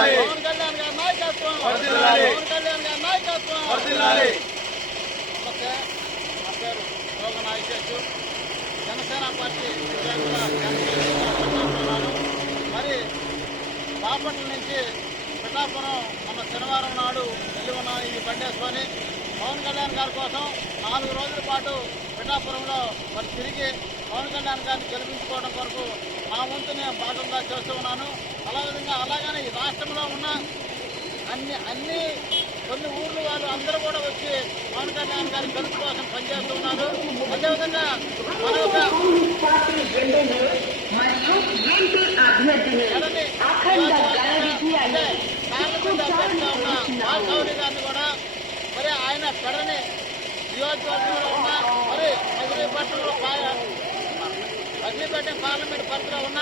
పవన్ కళ్యాణ్ గారి నాయకత్వం, పవన్ కళ్యాణ్ గారి నాయకత్వం. నమస్తే, నా పేరు యోగ నాయకేశు, జనసేన పార్టీ మరి బాపట్ల నుంచి పిఠాపురం మన శనివారం నాడు వెళ్ళి ఉన్న ఈ బండేసుకొని పవన్ కళ్యాణ్ గారి కోసం 4 రోజుల పాటు పిఠాపురంలో మరి తిరిగి పవన్ కళ్యాణ్ గారిని గెలిపించుకోవడం కొరకు నా వంతు నేను భాగంగా చేస్తూ ఉన్నాను. అలాగనే ఈ రాష్ట్రంలో ఉన్న అన్ని కొన్ని ఊర్లు వాళ్ళు అందరూ కూడా వచ్చి పవన్ కళ్యాణ్ గారి గెలుపు కోసం పనిచేస్తూ ఉన్నారు. అదేవిధంగా బాలశౌరి గారిని కూడా మరి ఆయన పెడని నియోజకవర్గంలో ఉన్న మరి మజిలీపట్నం పార్లమెంట్ పరిధిలో ఉన్న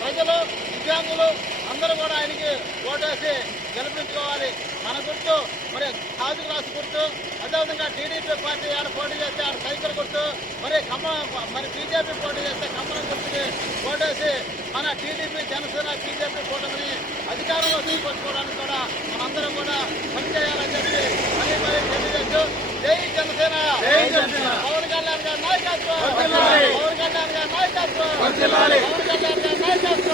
ప్రజలు దివ్యాంగులు అందరూ కూడా ఆయనకి ఓటేసి గెలిపించుకోవాలి. మన గుర్తు మరి థర్డ్ క్లాస్ గుర్తు, అదేవిధంగా టీడీపీ పార్టీ ఆయన పోటీ చేస్తే ఆయన సైకిల్ గుర్తు, మరి బీజేపీ పోటీ చేస్తే కమ్మలం గుర్తుకి ఓటేసి మన టీడీపీ జనసేన బీజేపీ కూటమిని అధికారంలో తీసుకొచ్చుకోవడానికి కూడా మనందరం కూడా పనిచేయాలని చెప్పి మరీ తెలియజేస్తూ జై జనసేన, పవన్ కళ్యాణ్ గారి నాయకత్వం, పవన్ కళ్యాణ్ గారి నాయకత్వం, పవన్ కళ్యాణ్ గారి నాయకత్వం.